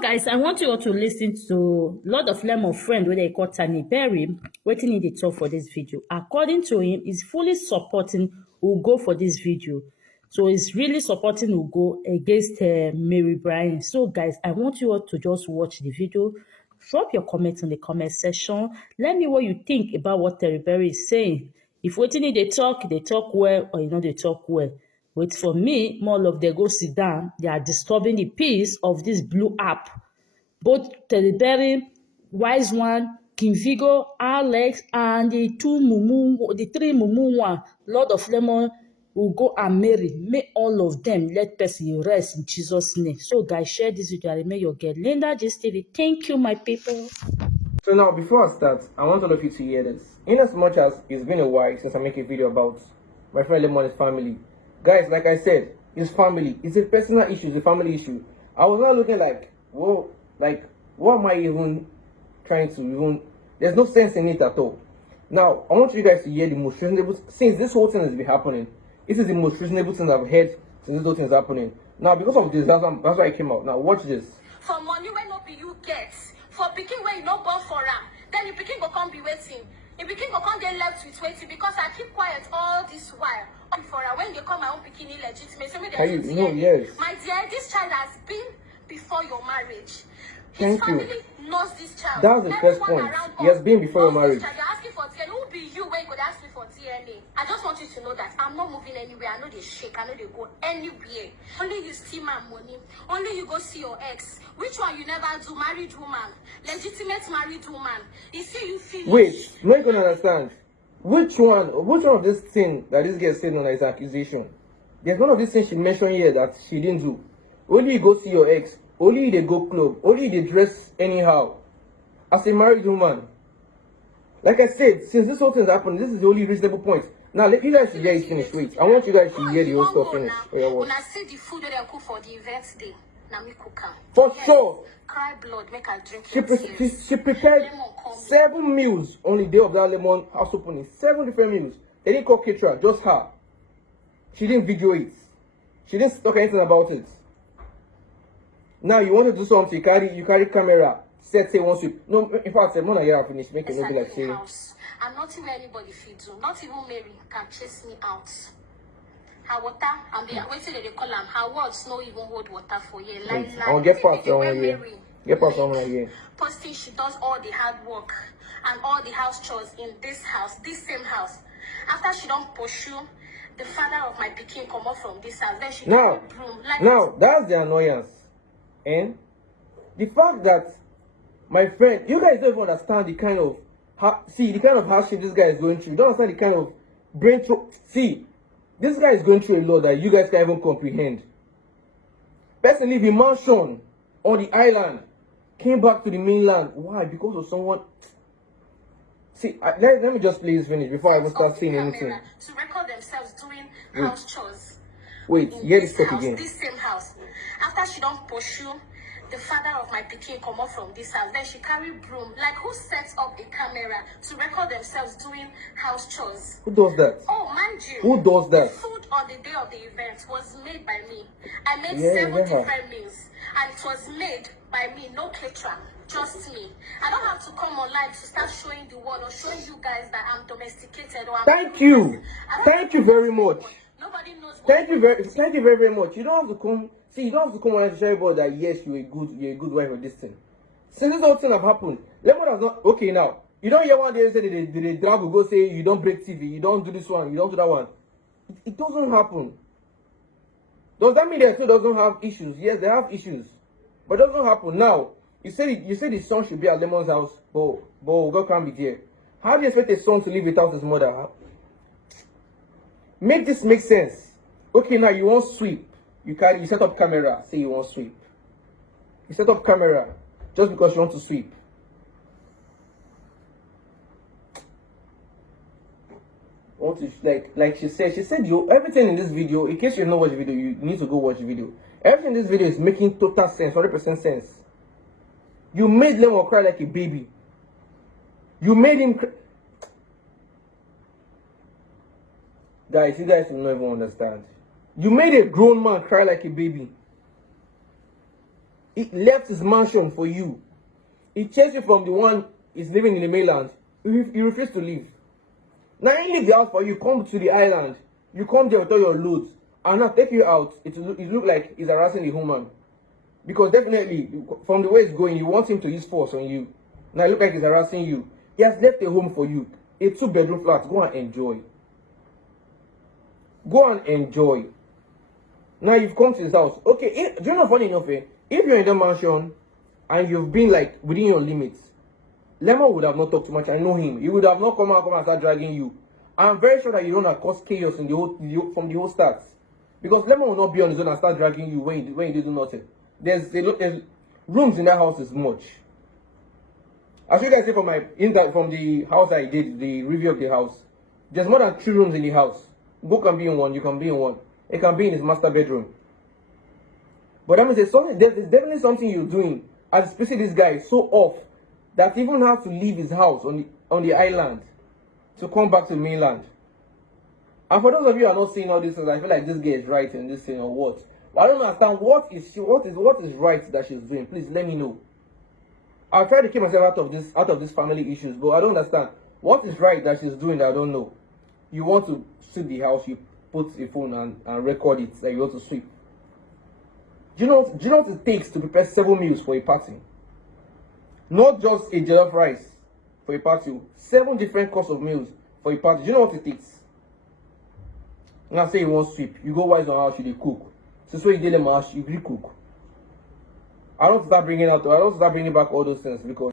guys, I want you all to listen to Lord of Lemon friend wey they call Tinny Berry. Wetin he dey talk for this video. According to him, he's fully supporting Ugo for this video. So he's really supporting Ugo against Mary Bryan. So guys, I want you all to just watch the video. Drop your comments in the comment section. Let me know what you think about what Tinny Berry is saying. If wetin they talk well, or they talk well. Wait for me, more of them go sit down. They are disturbing the peace of this blue app. Both Tinny Berry, Wise One, King Vigo, Alex, and the three Mumu one, Lord of Lemon, Ugo and Mary. May all of them let person rest in Jesus' name. So guys, share this video and may your get Linda Just TV. Thank you, my people. So now, before I start, I want all of you to hear this. In as much as it's been a while since I make a video about my friend Lemon's family, guys, like I said, it's family. It's a personal issue. It's a family issue. I was not looking like, whoa, like, what am I even trying to even... There's no sense in it at all. Now, I want you guys to hear the most reasonable... Since this whole thing has been happening, this is the most reasonable thing I've heard since this whole thing is happening. Now, because of this, that's why I came out. Now, watch this. For money when not be you get, for picking when you not born for them, then the picking will come be waiting. The picking will come get left with waiting because I keep quiet all this while. For when they call my own picking illegitimate, yes. My dear, this child has been before your marriage. Thank you. Family knows this child. That's the first point. He has been before your marriage. You're asking for DNA. Who be you when you could ask me for DNA? I just want you to know that I'm not moving anywhere. I know they shake. I know they go anywhere. Only you steal my money. Only you go see your ex. Which one you never do? Married woman. Legitimate married woman. You see you finish. Wait, no, you can understand. Which one of this thing that this girl said on his accusation? There's none of this thing she mentioned here that she didn't do. Only you go see your ex. Only they go club. Only they dress anyhow. As a married woman. Like I said, since this whole thing's happened, this is the only reasonable point. Now, let you guys hear it finish. Wait, I want you guys to hear the whole stuff finish. When I see the food that they cook for the event day, now me cook am. For sure. Cry blood, make her drink. She prepared 7 meals on the day of that Lemon house opening. 7 different meals. They didn't call caterer, just her. She didn't video it. She didn't talk anything about it. Now you want to do something, you carry camera, say one sweep. No, in fact, I'm gonna hear finish, make it no be like say. I'm not even anybody feed do. Not even Mary can chase me out. Her water, I'm waiting they call them. Her words no even hold water for you. I'll get past on here. Get past on here. Posting she does all the hard work and all the house chores in this house, this same house. After she don't pursue the father of my pikin come up from this house, then she now, broom. Like now that's the annoyance. And the fact that my friend, you guys don't even understand the kind of hardship this guy is going through. You don't understand the kind of brain see, this guy is going through a lot that you guys can't even comprehend. Person live in mansion on the island, came back to the mainland. Why? Because of someone. See, let me just play this finish before I even start saying anything. To record themselves doing house chores. Wait, hear this talk again. This same house. After she don't pursue the father of my pikin come up from this house, then she carry broom. Like who sets up a camera to record themselves doing house chores? Who does that? Oh, mind you. Who does that? The food on the day of the event was made by me. I made 7 different meals, and it was made by me, no caterer, just me. I don't have to come online to start showing the world or showing you guys that I'm domesticated or I'm Thank you very much. Nobody knows. Thank you very much. You don't have to come. See, you don't have to come and tell everybody that yes, you're a good wife or this thing. Since this whole thing have happened, Lemon has not okay now. You don't hear one day say they drag will go say you don't break TV, you don't do this one, you don't do that one. It doesn't happen. Does that mean they still doesn't have issues? Yes, they have issues. But it doesn't happen. Now, you say the son should be at Lemon's house, but God can't be there. How do you expect a son to live without his mother? Make this make sense. Okay, now you want sweep. You set up camera, say you want sweep. You set up camera just because you want to sweep. Like she said everything in this video, in case you don't watch the video, you need to go watch the video. Everything in this video is making total sense, 100% sense. You made Lemon cry like a baby. You made him cry. Guys, you guys will never understand. You made a grown man cry like a baby. He left his mansion for you. He chased you from the one he's living in the mainland. He refused to leave. Now he leave the house for you, come to the island. You come there with all your loads. And now take you out. It look like he's harassing the woman. Because definitely, from the way it's going, you want him to use force on you. Now it look like he's harassing you. He has left a home for you. A 2-bedroom flat. Go and enjoy. Go and enjoy. Now you've come to his house. Okay, do you know funny enough, if you're in the mansion and you've been like within your limits, Lemon would have not talked too much. I know him. He would have not come and start dragging you. I'm very sure that you don't have caused chaos in from the whole start. Because Lemon will not be on his own and start dragging you when you do nothing. There's rooms in that house is much. I'll show you guys from the house I did, the review of the house. There's more than 3 rooms in the house. Go can be in one, you can be in one. It can be in his master bedroom. But that means there's definitely something you're doing, as especially this guy is so off that he even have to leave his house on the island to come back to the mainland. And for those of you who are not seeing all these things, I feel like this girl is right in this thing or what. But I don't understand what is right that she's doing. Please let me know. I'll try to keep myself out of this family issues, but I don't understand what is right that she's doing that I don't know. You want to sweep the house, you put a phone and record it that you want to sweep. Do you know what it takes to prepare 7 meals for a party? Not just a jollof rice for a party. 7 different course of meals for a party. Do you know what it takes? Now say you want sweep. You go wise on house, you cook. So you did them house, you cook. I don't start bringing back all those things because